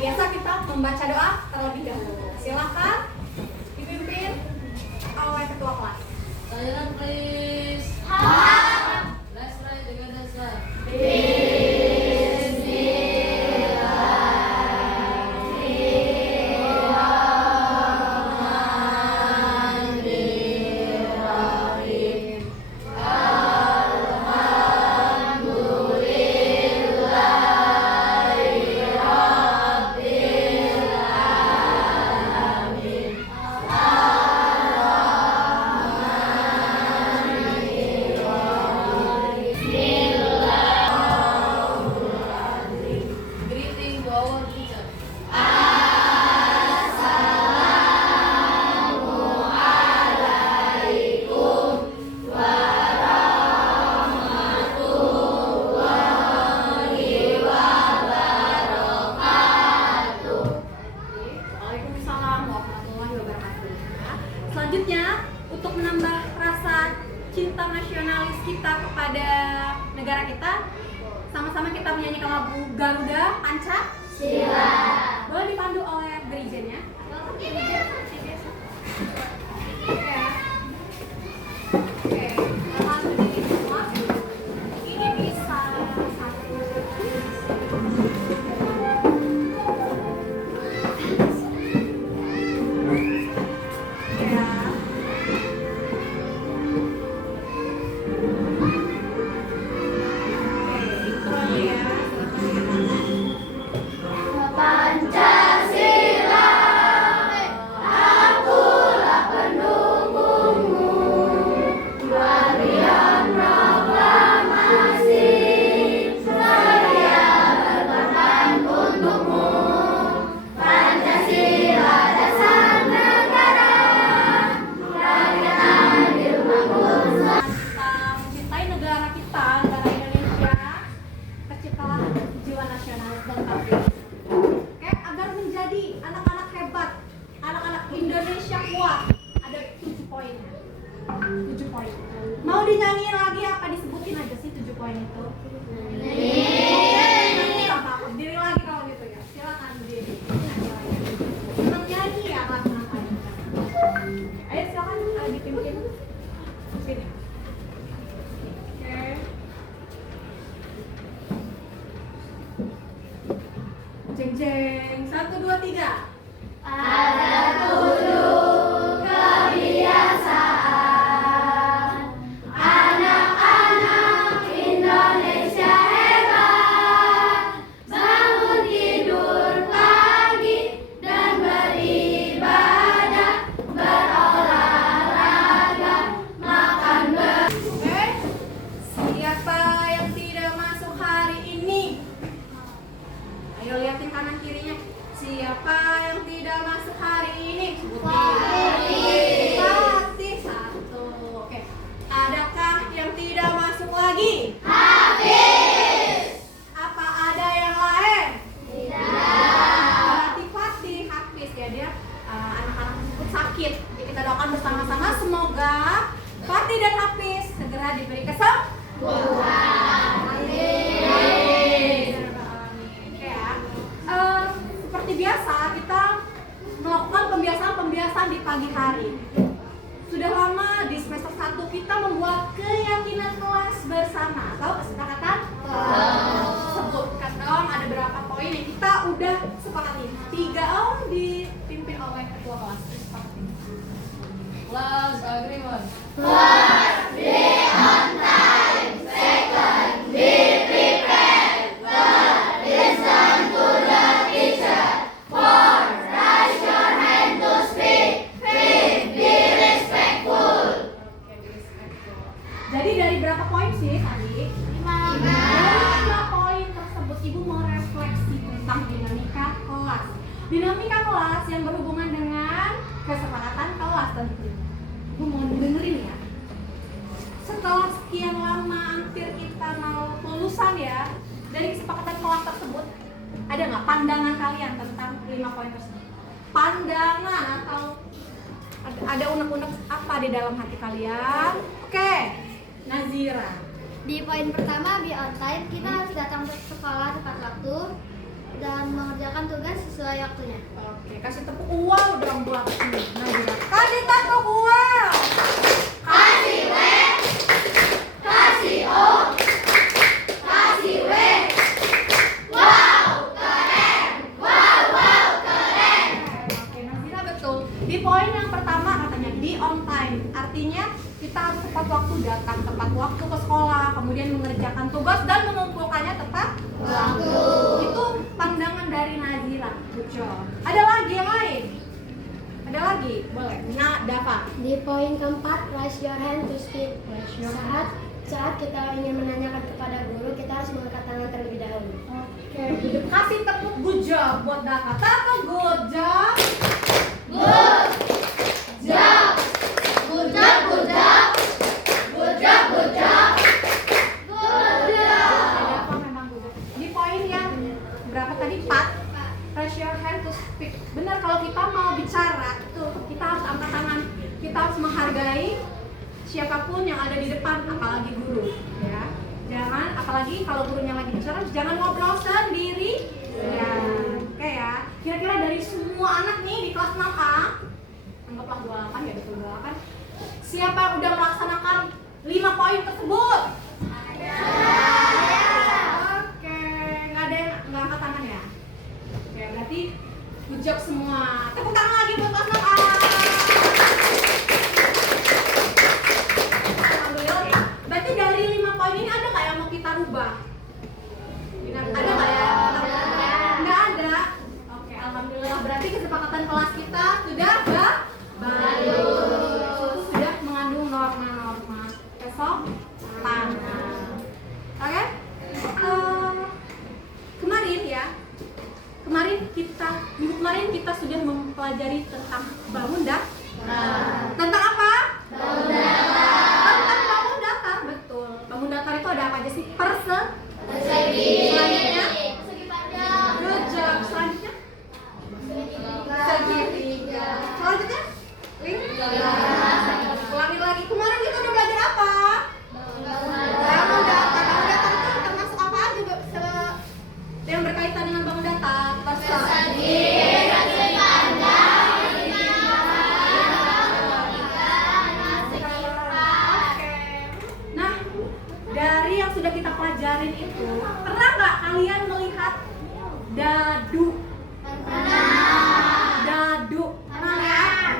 biasa kita membaca doa terlebih dahulu. Silakan dipimpin oleh ketua kelas. Silent please. Let's pray together, sir. Greeting to our teacher. Waalaikumsalam warahmatullahi wabarakatuh. Selanjutnya, untuk menambah rasa cinta nasionalis kita kepada negara kita, sama-sama kita menyanyikan lagu Garuda Pancasila. Boleh dipandu oleh dirijennya. Oke, lalu diri semua. Ini bisa satu. Ya. Oke, intronya ya. Kita mencintai negara kita, negara Indonesia, terciptalah jiwa nasionalis dan patriotis. Oke, agar menjadi anak-anak hebat, anak-anak Indonesia kuat, ada 7 poinnya. 7 poin. Mau dinyanyiin lagi apa disebutin aja sih 7 poin itu? Nanti apa? Berdiri lagi kalau gitu ya. Silakan berdiri. Senang nyanyi ya kan? Ayo silakan dipimpin. Sini. Oke. Jeng jeng. 1, 2, 3. Oke. Siapa yang tidak masuk hari ini? Ayo liatin kanan kirinya. Siapa yang tidak masuk hari ini? Sebutin. Fatih. 1. Oke. Adakah yang tidak masuk lagi? Apa ada yang lain? Berarti Fatih, Hafiz ya, dia anak-anak tersebut sakit. Jadi kita doakan bersama-sama semoga Fatih dan Hafiz segera diberi kesembuhan. Amin. Oke ya. Seperti biasa kita melakukan pembiasaan di pagi hari. Sudah lama di semester 1 kita membuat keyakinan kelas bersama. Tahu kesepakatan? Sebutkan dong ada berapa poin yang kita udah sepakati. 3 dipimpin oleh ketua kelas. Sepakati. Class agreement. Jadi dari berapa poin sih tadi? 5 poin tersebut ibu mau refleksi tentang dinamika kelas. Dinamika kelas yang berhubungan dengan kesepakatan kelas tentunya. Ibu mau dengerin ya. Setelah sekian lama hampir kita mau lulusan ya, dari kesepakatan kelas tersebut, ada nggak pandangan kalian tentang 5 poin tersebut? Pandangan atau ada unek-unek apa di dalam hati kalian? Oke, Nazira. Di poin pertama, be on time, kita harus datang ke sekolah tepat waktu. dan mengerjakan tugas sesuai waktunya. Oke, kasih tepuk wow dong buat Nazila. Kasih tepuk wow. Kasih W, kasih O, kasih W. Wow, keren. Wow, wow, keren. Oke, Nazila betul. Di poin yang pertama katanya di on time. Artinya kita harus tepat waktu datang, tepat waktu ke sekolah, kemudian mengerjakan tugas dan mengumpulkannya tepat waktu. Itu pandangan dari Nazila. Good job. Ada lagi yang lain? Ada lagi? Boleh. Nah, Dava. Di poin keempat, raise your hand to speak. Saat kita ingin menanyakan kepada guru, kita harus mengangkat tangan terlebih dahulu. Oke, kasih tepuk good job buat Dava. Tepuk good job. Good job. Good job, good job. Good job, good job. Good job. Dava memang good job. Di poin yang berapa tadi? 4. Raise your hand to speak. Benar, kalau kita mau bicara, tuh kita harus angkat tangan. Kita harus menghargai siapapun yang ada di depan, apalagi guru, ya. Jangan, apalagi kalau gurunya lagi bicara, jangan ngobrol sendiri. Ya, oke ya. Kira-kira dari semua anak nih di kelas 6A, anggaplah 28 ya, betul 28. Siapa yang udah melaksanakan 5 poin tersebut? Oke, nggak ada yang nggak angkat tangan ya? Oke, berarti good job semua. Tepuk tangan lagi buat kelas 6A. Alhamdulillah. Berarti dari 5 poin ini ada nggak yang mau kita rubah? Ada nggak ya? Nggak ada. Oke, alhamdulillah. Berarti kesepakatan kelas kita sudah bagus. Sudah mengandung norma-norma kesopanan. Oke? Minggu kemarin kita sudah mempelajari tentang bangun datar. Tentang apa? Bangun datar. Tentang bangun datar, betul. Bangun datar itu ada apa aja sih? Persegi. Selanjutnya? Persegi panjang. Good job. Selanjutnya? Segitiga. Selanjutnya? Lingkaran. Ulangi lagi. Kemarin kita udah belajar apa? Bangun datar. Bangun datar itu termasuk apa aja? Yang berkaitan dengan bangun datar. Persegi. Persegi panjang. Nah, dari yang sudah kita pelajarin itu, pernah nggak kalian melihat dadu? Dadu. Pernah lihat?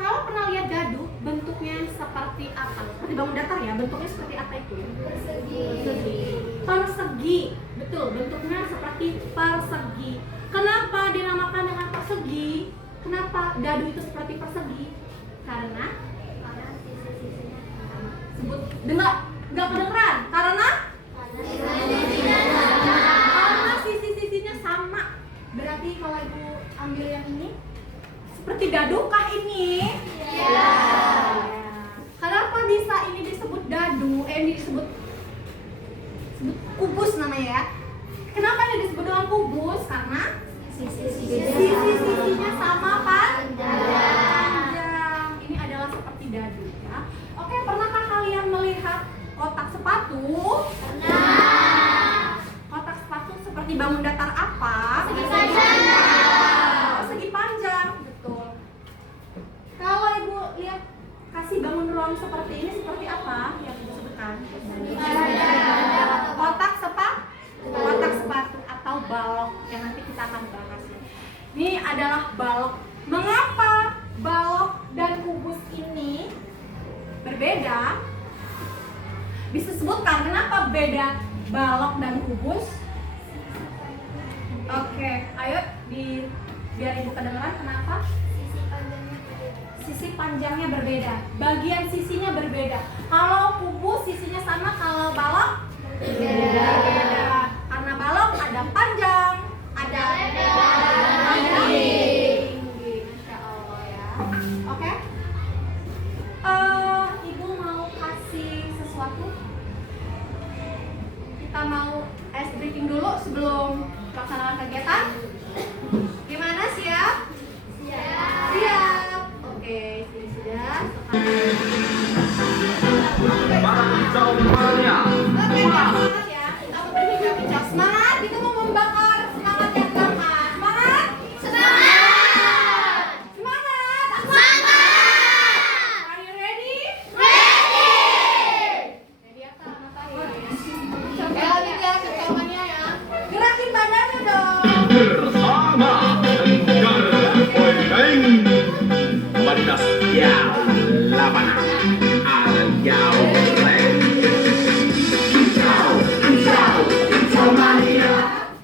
Kalau pernah lihat dadu, bentuknya seperti apa? Seperti bangun datar ya, bentuknya seperti apa itu? Persegi. Persegi. Betul, bentuknya seperti persegi. Kenapa dinamakan dengan persegi? Kenapa dadu itu seperti persegi? Karena sebut nggak kedengeran. Karena sisi-sisinya sama. Berarti kalau ibu ambil yang ini, seperti dadu kah ini? Iya. Kenapa bisa ini disebut dadu? Ini disebut kubus namanya ya. Kenapa ini disebut dengan kubus? Karena sisi-sisinya sama panjang. Ini adalah seperti dadu ya. Oke, pernahkah kalian melihat kotak sepatu? Pernah. Kotak sepatu seperti bangun datar apa? Segi panjang. Segi panjang, betul. Kalau ibu lihat kasih bangun ruang seperti ini, seperti apa yang ibu sebutkan? Kotak sepatu atau balok yang nanti kita akan bahas. Ini adalah balok. Mengapa balok dan kubus ini berbeda? Bisa sebutkan kenapa beda balok dan kubus? Oke, ayo biar ibu kedengeran kenapa? Sisi panjangnya berbeda, bagian sisinya berbeda. Kalau kubus sisinya sama, kalau balok berbeda. Karena balok ada panjang, ada tinggi. Masya Allah ya. Oke. Ibu mau kasih sesuatu? Kita mau ice breaking dulu sebelum pelaksanaan kegiatan. Gimana, siap? Siap. Oke, sini sudah. Para hijau semuanya. Oke, semangat ya. Kita mau berhijau-hijau. Semangat, kita mau membakar semangat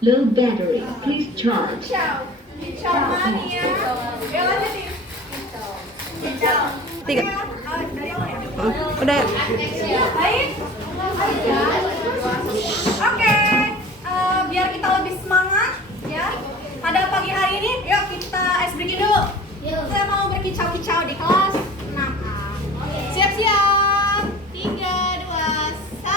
Low battery. Please charge. Kicau. Kicau mania. Ya lanjutin. Kicau. Tiga. Dari awal ya? Udah ya? Baik. Oke. Biar kita lebih semangat ya. Pada pagi hari ini, yuk kita ice breaking dulu. Saya mau berkicau-kicau di kelas 6A. Siap-siap. 3, 2, 1.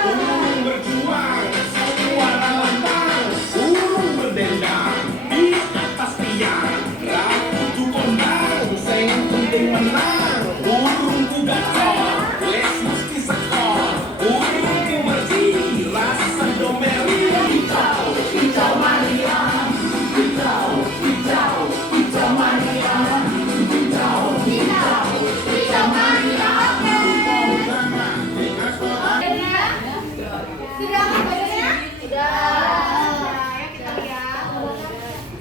Burung berjuang, suara lantang, burung berdendang di atas tiang. Rambutku kondang, yang penting menang. Burungku gacor, les mesti sekor. Burungku bersih, rasa domeri. Kicau, kicau mania. Kicau, kicau, kicau mania. Kicau, kicau, kicau mania. Sudah badannya? Sudah. Ya kita lihat.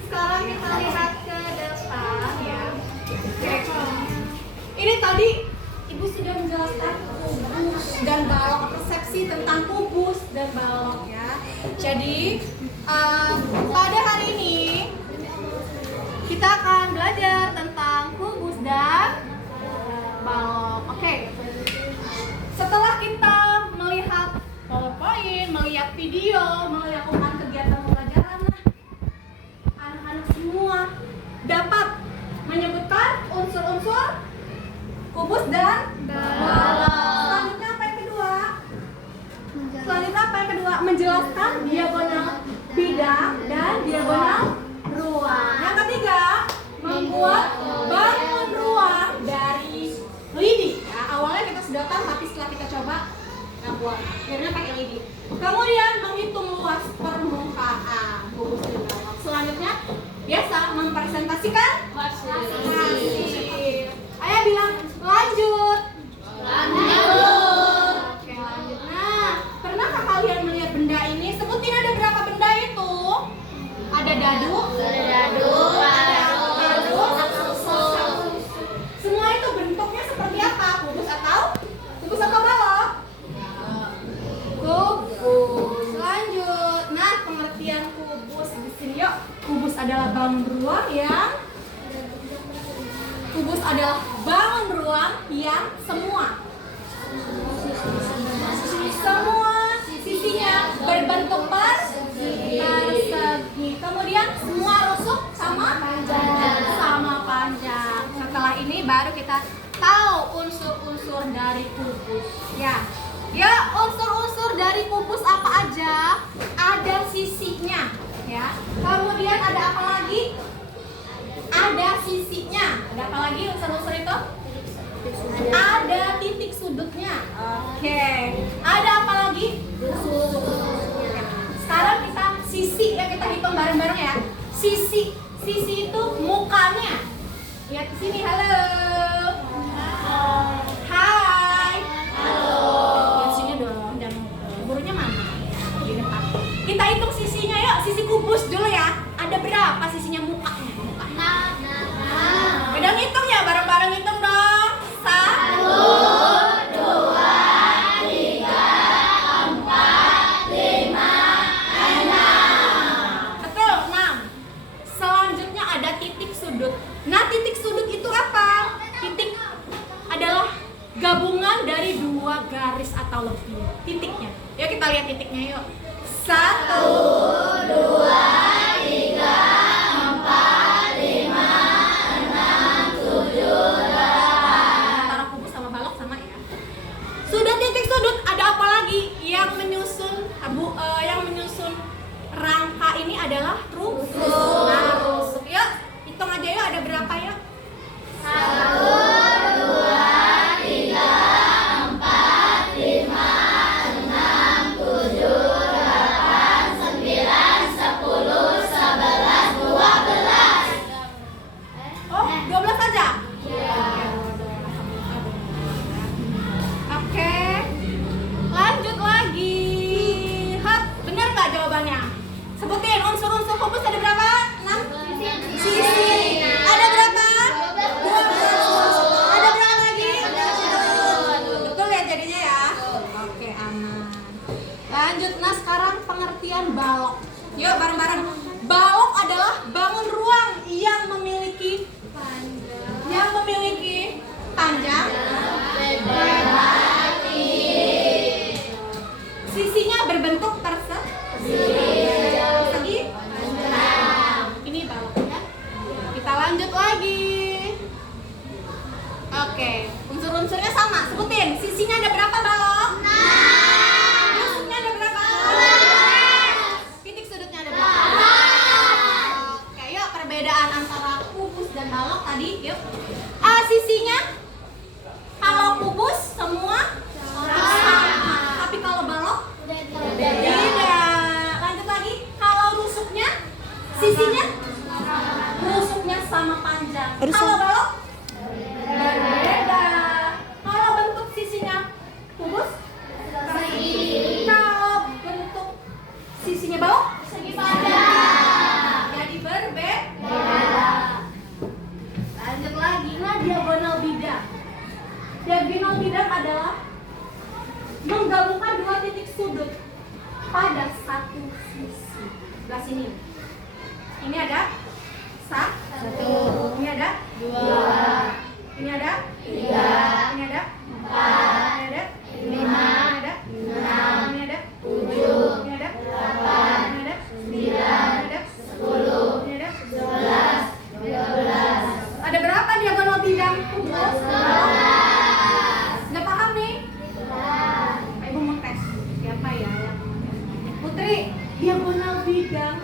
Sekarang kita lihat ke depan ya. Oke. Ini tadi Ibu sudah menjelaskan kubus dan balok, persepsi tentang kubus dan balok ya. Jadi pada hari ini kita akan belajar tentang kubus dan balok. Oke. Setelah kita melihat PowerPoint, melihat video, melakukan kegiatan pembelajaran, anak-anak semua dapat menyebutkan unsur-unsur kubus dan balok. Selanjutnya apa yang kedua? Menjelaskan diagonal bidang dan diagonal ruang. Yang ketiga, membuat bangun ruang dari lidi. Ya, awalnya kita sudah tahu, tapi setelah kita coba nggak buat, akhirnya pakai lidi. Kemudian menghitung luas permukaan kubus dan balok. Selanjutnya biasa mempresentasikan hasil. Ayah bilang lanjut. Oke, lanjut. Nah, pernahkah kalian melihat benda ini? Sebutin ada berapa benda itu? Ada dadu. Semua itu bentuknya seperti apa? Kubus atau balok? Kubus. Lanjut. Nah, pengertian kubus di sini yuk. Kubus adalah bangun ruang yang semua sisinya berbentuk persegi. Kemudian semua rusuk sama panjang. Setelah ini baru kita tahu unsur-unsur dari kubus. Ya, unsur-unsur dari kubus apa aja? Ada sisinya, ya. Kemudian ada apa lagi? Ada sisinya. Ada apa lagi unsur-unsur itu? Ada titik sudutnya. Oke. Ada apa lagi? Sekarang kita sisi ya, kita hitung bareng-bareng ya. Sisi itu mukanya. Lihat di sini, halo. Hai. Halo. Lihat sini dong, dan gurunya mana? Di depan. Kita hitung sisinya yuk, sisi kubus dulu ya. Ada berapa sisinya mukanya? Udah ngitung ya, bareng-bareng hitung dong. 1, 2, 3, 4, 5, 6. Betul, 6. Selanjutnya ada titik sudut. Nah, titik sudut itu apa? Titik adalah gabungan dari 2 garis atau lebih. Titiknya. Yuk kita lihat titiknya yuk. 1, 2, 3, 4, 5, 6, 7, 8. Yuk bareng-bareng. Balok adalah bangun ruang yang memiliki panjang, sisinya berbentuk persegi. Ini baloknya. Kita lanjut lagi. Oke, unsur-unsurnya sama. Sebutin. Sisinya ada berapa balok? 6. Rusuknya ada berapa? 12. Titik sudutnya ada berapa? Oke, yuk perbedaan antara kubus dan balok tadi. Yuk. Sisinya kalau kubus semua sama. Tapi kalau balok beda. Lanjut lagi. Kalau rusuknya sisinya sama panjang. Kalau balok berbeda. Kalau bentuk sisinya kubus kalau bentuk sisinya balok segi panjang. Jadi berbeda. Lanjut lagi. Nah, diagonal bidang. Diagonal bidang adalah menggabungkan dua titik sudut pada satu sisi. Sebelah sini. Ini ada satu. Ini ada dua. Ini ada tiga. Ini ada empat. Ini ada lima. Ini ada enam. Ini ada tujuh. Ini ada delapan. Ini ada sembilan. Ini ada 10. Ini ada 11. 12. Ada berapa diagonal bidang kubus? 12. Udah paham nih? Ibu mau tes. Siapa ya yang Putri, diagonal bidang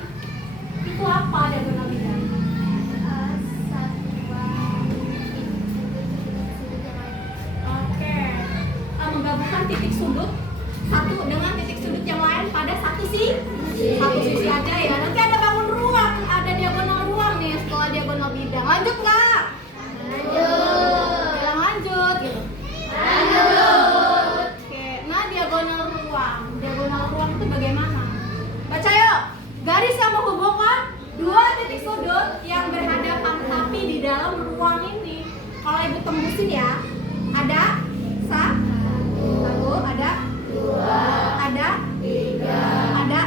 itu apa diagonal bidang? Oke. Menggabungkan titik sudut satu dengan titik sudut yang lain pada satu sisi aja ya. Nanti ada bangun ruang, ada diagonal ruang nih setelah diagonal bidang. Lanjut nggak? Lanjut. Bilang lanjut gitu. Lanjut. Oke. Nah, diagonal ruang itu bagaimana? Baca yuk. Garis yang menghubungkan dua titik sudut yang berhadapan tapi di dalam ruang ini. Kalau ibu tembusin ya, ada satu, ada dua, ada tiga, ada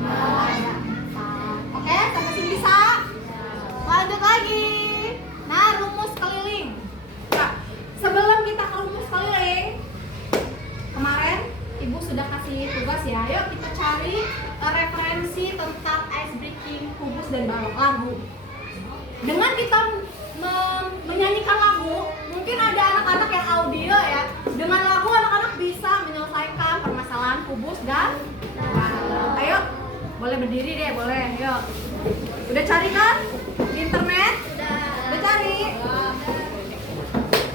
empat, ada 4. Oke, sampai sini bisa? Lanjut lagi. Nah, rumus keliling. Nah, sebelum kita ke rumus keliling, kemarin ibu sudah kasih tugas ya. Yuk kita cari referensi tentang ice breaking kubus dan balok lagu. Dengan kita menyanyikan lagu, mungkin ada anak-anak yang audio ya. Dengan lagu anak-anak bisa menyelesaikan permasalahan kubus dan balok. Ayo, boleh berdiri deh, boleh. Yuk. Udah cari kan di internet? Udah cari?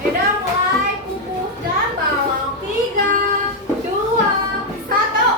Udah mulai kubus dan balok. 3, 2, 1.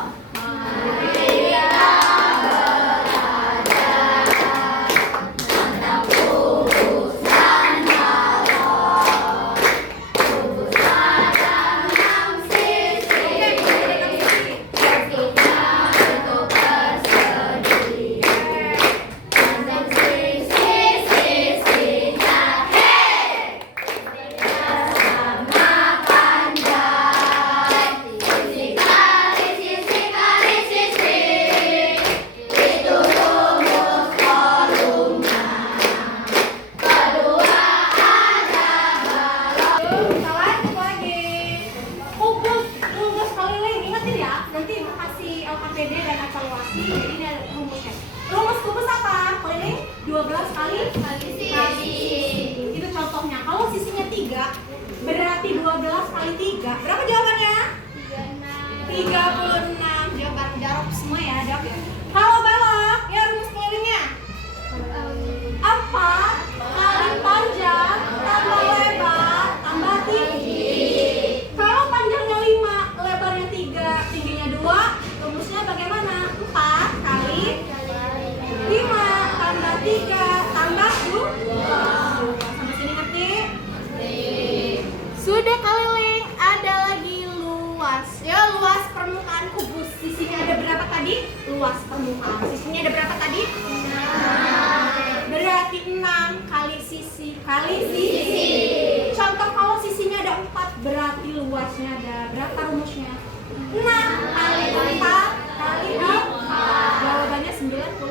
Berarti 12 kali 3. Berapa jawabannya? 36. Jawaban jawab semua ya, jawab ya. Kalau balok, ya rumus kelilingnya. 4 kali panjang tambah lebar tambah tinggi. Kalau panjangnya 5, lebarnya 3, tingginya 2, rumusnya bagaimana? 4 kali 5 tambah 3 tambah 2. Sampai sini ngerti? Sudah keliling, ada lagi luas. Ya, luas permukaan kubus. Sisinya ada berapa tadi? Luas permukaan. Sisinya ada berapa tadi? 6. Berarti 6 kali sisi kali sisi. Contoh kalau sisinya ada 4, berarti luasnya ada berapa rumusnya? 6 kali 4 kali 4. Jawabannya 90.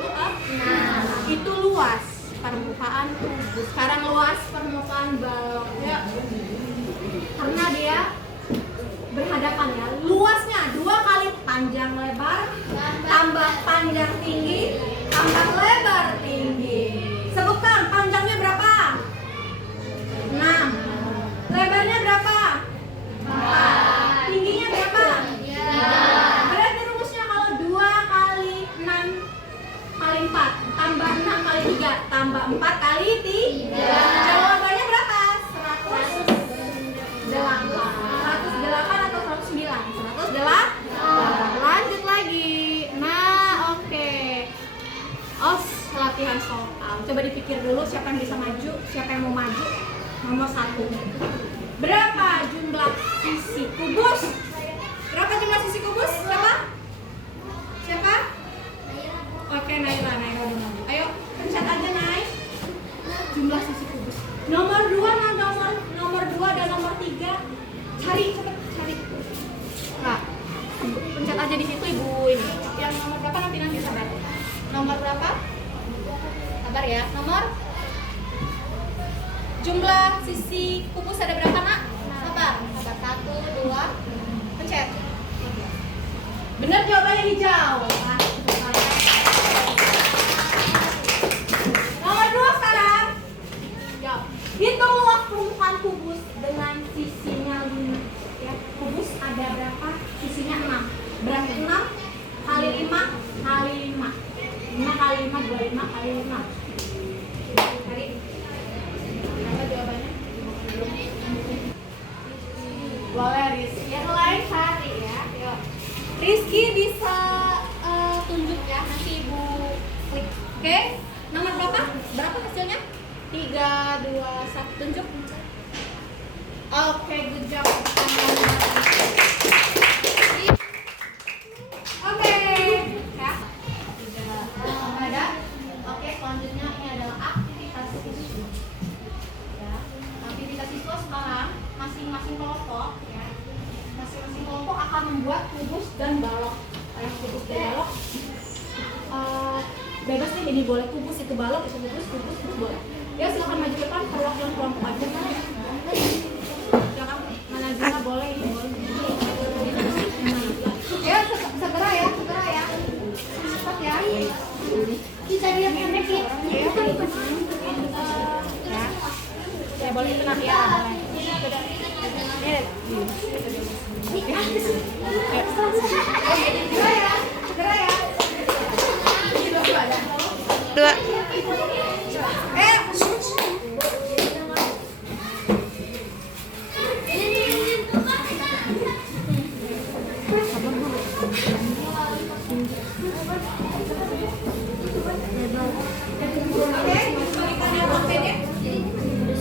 Itu luas permukaan kubus. Sekarang luas permukaan balok ya. Karena dia berhadapan ya. Luasnya 2 kali panjang lebar tambah panjang tinggi tambah lebar tinggi. Sebutkan panjangnya berapa? 6. Lebarnya berapa? 4. Tingginya berapa? 3. Berarti rumusnya kalau 2 kali 6 kali 4 tambah 6 kali 3 tambah 4 kali 3. Jawabannya berapa? 108 atau 109? 108. Lanjut lagi. Nah, oke. Latihan soal. Coba dipikir dulu siapa yang bisa maju, siapa yang mau maju. Nomor 1. Berapa jumlah sisi kubus? Berapa jumlah sisi kubus? Siapa? Oke, Naila udah maju. Ayo, pencet aja, Nay. Jumlah sisi kubus. Nomor 2 nomor 2 dan nomor 3. Cari, cepet cari. Nah, pencet aja di situ Ibu ini. Yang nomor berapa nanti sabar. Nomor berapa? Sabar ya. Nomor jumlah sisi kubus ada berapa, Nak? Sabar. 1, 2. Pencet. Benar jawabannya hijau. Nomor 2 sekarang. Jawab. Hitung luas permukaan kubus dengan sisinya 5. Ya, kubus ada berapa? Sisinya 6. Berarti 6 kali 5 kali 5. 5 kali 5 25 kali 5. Cari. Berapa jawabannya? Boleh Rizky. Yang lain cari ya. Yuk. Rizky bisa tunjuk ya. Nanti Ibu klik. Oke. Nomor berapa? Berapa hasilnya? 3, 2, 1. Tunjuk. Oke, good job. Oke. Ya. Ada. Oke, selanjutnya ini adalah aktivitas siswa. Ya. Aktivitas siswa sekarang masing-masing kelompok ya. Masing-masing kelompok akan membuat kubus dan balok. Kubus dan balok. Bebas nih, ini boleh kubus, itu balok, itu kubus boleh. Ya silakan maju depan, perwakilan kelompok aja mana ya? Silakan mana juga boleh, ini boleh. Ya segera ya. Cepat ya. Kita lihat pendek ya. Ya boleh tenang ya, boleh. Segera ya. 2.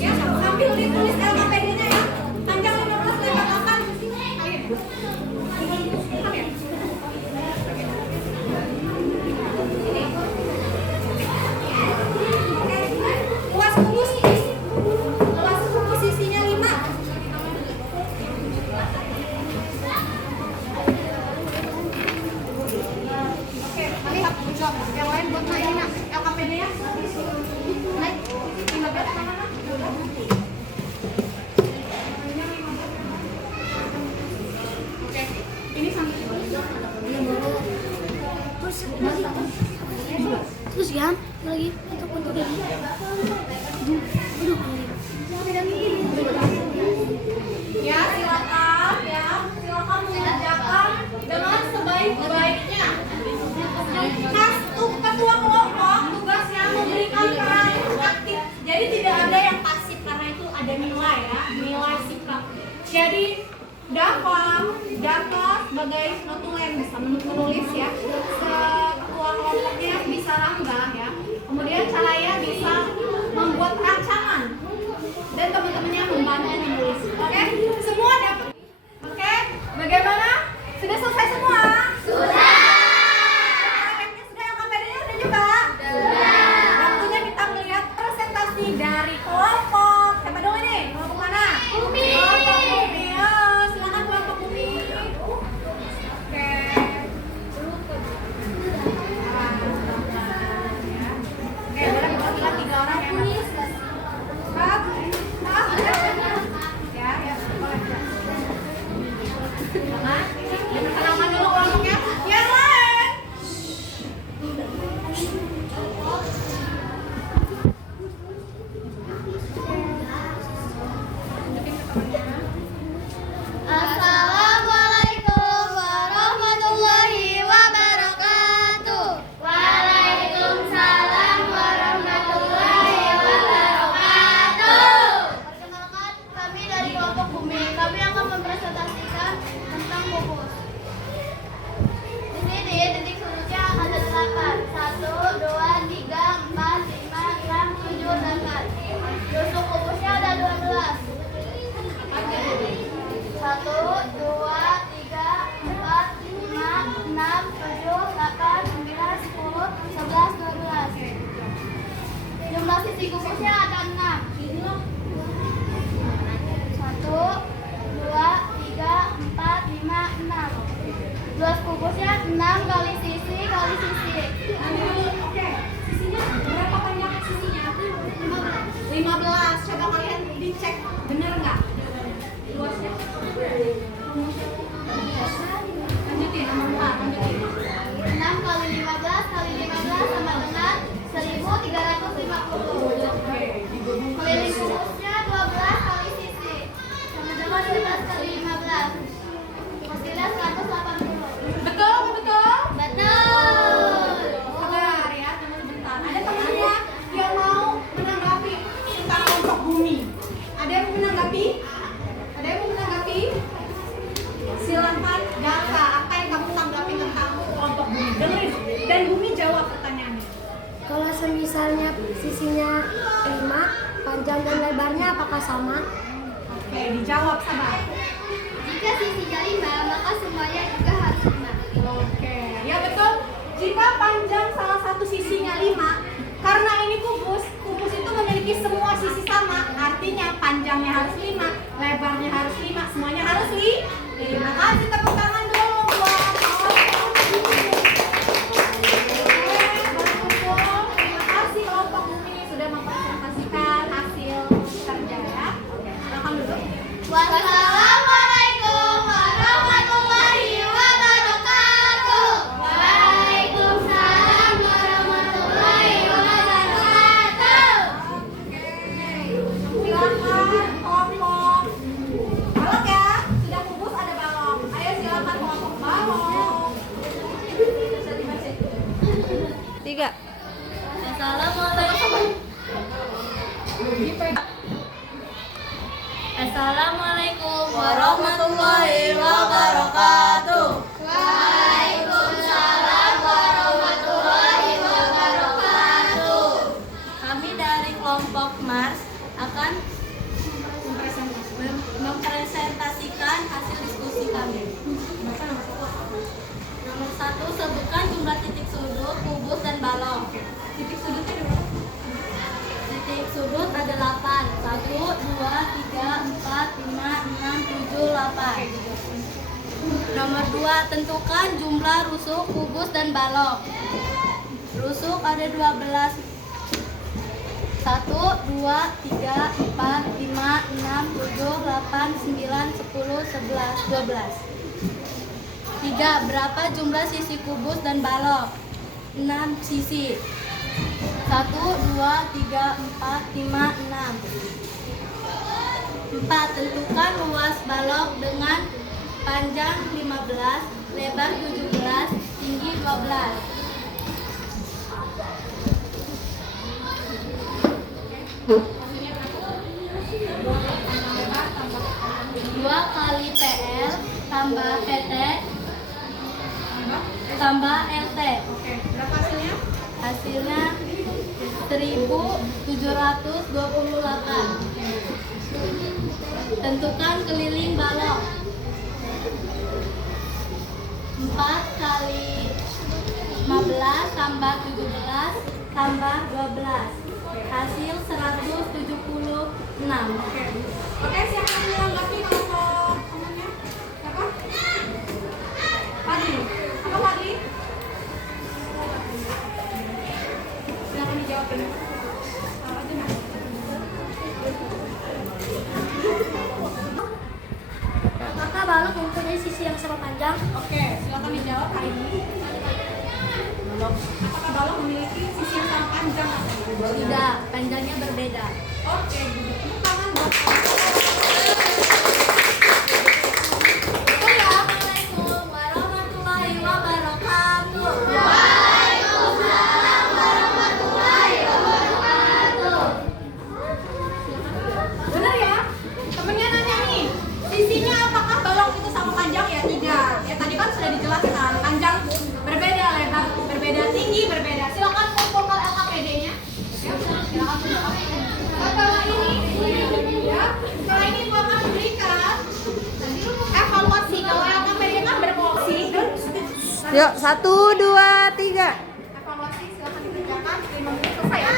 Ya, sambil ditulis LKPD-nya ya. Panjang 15 lebar 8. Luas kubus isinya 5. Oke, lihat jawab. Yang lain buat naik LKPD-nya. Naik. Oke, ini sambil Terus kan lagi untuk ini. ya silakan mengerjakan dengan sebaik-baiknya. Ketua kelompok tugasnya memberikan peran aktif. Jadi tidak ada yang pasif karena itu ada nilai ya, nilai sikap. Jadi Dava sebagai notulen bisa menulis ya. Ketua kelompoknya bisa Rangga ya. Kemudian Calaya bisa membuat rancangan dan teman-temannya membantu menulis. Oke? Semua dapat. Oke? Bagaimana? Sudah selesai semua? Sudah. Sudah Sisi kubusnya ada 6. 1, 2, 3, 4, 5, 6. Luas kubusnya 6 kali sisi kali sisi. Oke, sisinya berapa banyak sisinya? 15. Coba kalian dicek bener nggak luasnya? Lanjutin nomor 4, lanjutin. 6 kali 15 kali 15 sama dengan 1350. Keliling kubusnya 12 kali sisi sama dengan 11 kali 15. Hasilnya 180. Betul, betul. Betul. Sabar ya, tunggu sebentar. Ada temannya yang mau menanggapi tentang kelompok bumi? Ada yang mau menanggapi? Ada yang mau menanggapi? Silakan, Daka. Apa yang kamu tanggapi tentang kelompok bumi? Dengerin. Dan bumi jawab pertanyaannya. Kalau semisalnya sisinya 5, panjang dan lebarnya apakah sama? Oke, dijawab sabar. Jika sisinya 5, maka semuanya juga harus 5. Oke, ya betul. Jika panjang salah satu sisinya 5, karena ini kubus itu memiliki semua sisi sama, artinya panjangnya harus 5, lebarnya harus 5, semuanya harus 5. Terima kasih, tepuk tangan dulu buat terima kasih kelompok bumi sudah mempresentasikan hasil kerja ya. Oke, silakan dulu. Wassalamualaikum warahmatullahi wabarakatuh. Waalaikumsalam warahmatullahi wabarakatuh. Silakan kelompok balok ya, sudah kubus ada balok. Ayo silakan kelompok balok. 3. Assalamualaikum warahmatullahi wabarakatuh. Waalaikumsalam warahmatullahi wabarakatuh. Kami dari kelompok Mars akan mempresentasikan hasil diskusi kami. Nomor 1, sebutkan jumlah titik sudut, kubus, dan balok. Titik sudutnya ada berapa? Titik sudut ada 8. 1, 2, 3, 4, 5, 6, 7, 8. Nomor 2, tentukan jumlah rusuk, kubus, dan balok. Rusuk ada 12. 1, 2, 3, 4, 5, 6, 7, 8, 9, 10, 11, 12. 3. Berapa jumlah sisi kubus dan balok? 6 sisi. 1, 2, 3, 4, 5, 6. 4. Tentukan luas balok dengan panjang 15, lebar 17, tinggi 12. 2 kali PL tambah PT tambah LT. Oke, berapa hasilnya? Hasilnya 1728. Tentukan keliling balok. 4 kali 15 tambah 17 tambah 12. Hasil 176. Oke, siapa yang menanggapi kelompok temannya? Siapa? Fadli. Apa Fadli? Silakan dijawab dulu. Apa aja, Mas? Apakah balok mempunyai sisi yang sama panjang? Oke, silakan dijawab hari ini. Apakah balok memiliki sisi yang sama panjang? Tidak, panjangnya berbeda. Oke, tepuk tangan buat Assalamualaikum warahmatullahi wabarakatuh. Waalaikumsalam warahmatullahi wabarakatuh. benar ya? Temennya nanya nih, sisinya apakah balok itu sama panjang ya? Tidak. Ya tadi kan sudah dijelaskan, panjang berbeda, lebar berbeda, tinggi berbeda. Silakan kumpulkan LKPD-nya. Ya, silakan kumpulkan. Setelah ini, ya, setelah ini gua akan berikan evaluasi. Kalau LKPD kan berfungsi. Yuk, 1, 2, 3. Evaluasi silakan dikerjakan 5 menit selesai ya.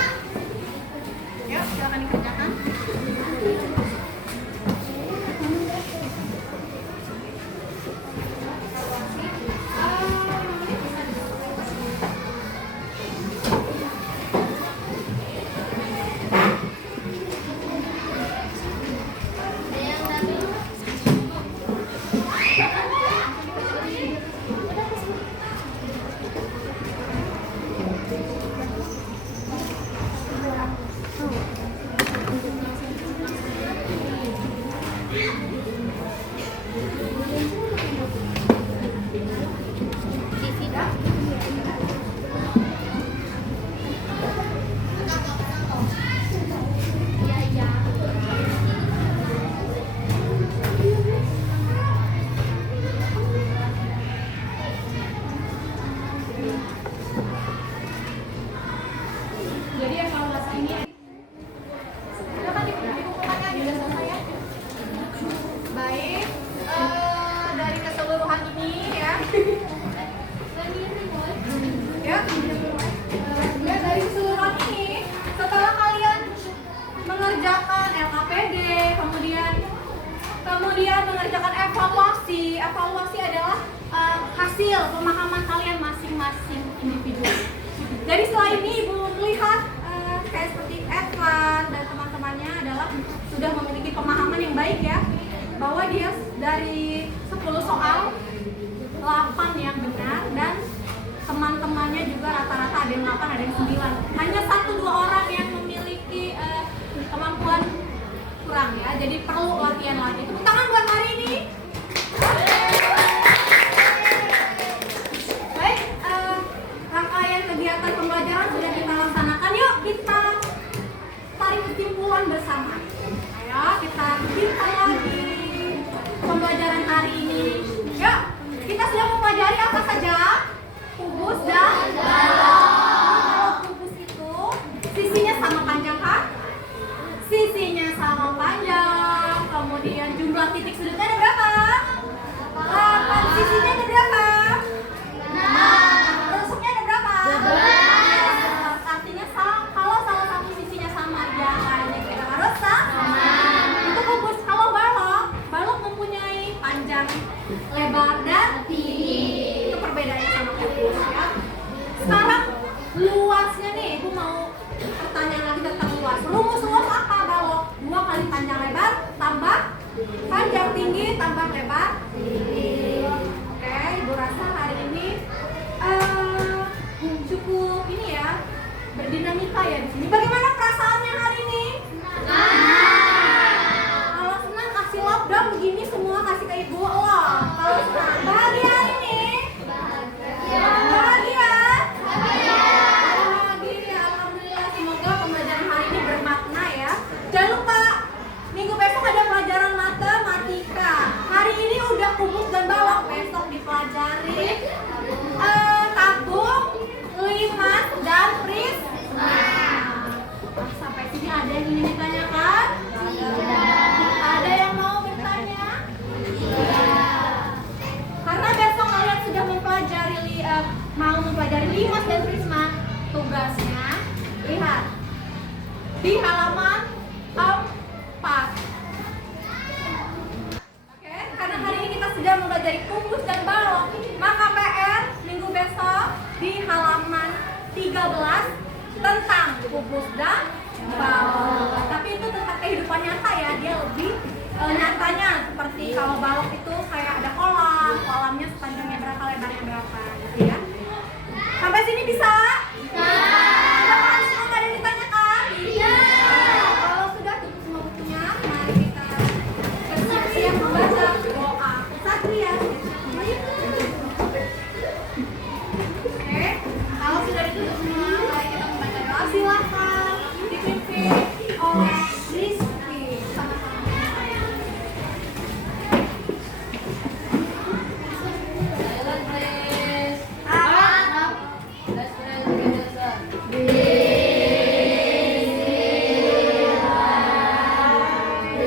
kemudian mengerjakan evaluasi. Evaluasi adalah hasil pemahaman kalian masing-masing individu. Jadi setelah ini Ibu melihat kayak seperti Evan dan teman-temannya adalah sudah memiliki pemahaman yang baik ya, bahwa dia dari 10 soal 8 yang benar dan teman-temannya juga rata-rata ada yang 8, ada yang 9. Hanya 1-2 orang yang memiliki kemampuan kurang ya. Jadi perlu latihan lagi. Tepuk tangan buat hari ini. Baik, rangkaian kegiatan pembelajaran sudah kita laksanakan. Yuk kita tarik kesimpulan bersama. Ayo kita kita lagi pembelajaran hari ini. Yuk, kita sudah mempelajari apa saja? Kubus dan balok. Kalau kubus itu sisinya sama panjang kan? Sisinya sama panjang. Kemudian jumlah titik sudutnya ada berapa? 8. Sisinya ada berapa? 6. Rusuknya ada berapa? 12. Artinya kalau salah satu sisinya sama, yang lainnya kita harus sama. Itu kubus. Kalau balok, balok mempunyai panjang, lebar, dan tinggi. Itu perbedaannya sama kubus ya. Sekarang luasnya nih, Ibu mau pertanyaan lagi tentang luas. Rumus luas apa balok? 2 kali panjang lebar tambah panjang tinggi tambah lebar tinggi. Oke, Ibu rasa hari ini cukup ini ya, berdinamika ya di sini. Bagaimana perasaannya hari ini? Kalau senang kasih lockdown begini semua kasih ke Ibu loh. Kalau senang bahagia hari ini? Bahagia? Bahagia. Alhamdulillah, semoga pembelajaran hari ini bermakna ya. Jangan lupa minggu besok ada pelajaran matematika. Hari ini udah kubus dan balok, besok dipelajari tabung, limas, dan prisma. Sampai sini ada yang ingin ditanyakan? Ada yang mau bertanya? Karena besok kalian sudah mau mempelajari limas dan prisma, tugasnya lihat di halaman 4. Oke, karena hari ini kita sudah mempelajari kubus dan balok, maka PR minggu besok di halaman 13 tentang kubus dan balok. Tapi itu tentang kehidupan nyata ya, dia lebih nyatanya, seperti kalau balok itu kayak ada kolamnya sepanjangnya berapa, lebarnya berapa gitu ya. Sampai sini bisa? Apakah semua ada yang ditanyakan? Iya. Kalau sudah tutup semua bukunya, mari kita bersiap-siap membaca doa Satria. Oke, kalau sudah ditutup semua, mari kita membaca doa. Silakan dipimpin oleh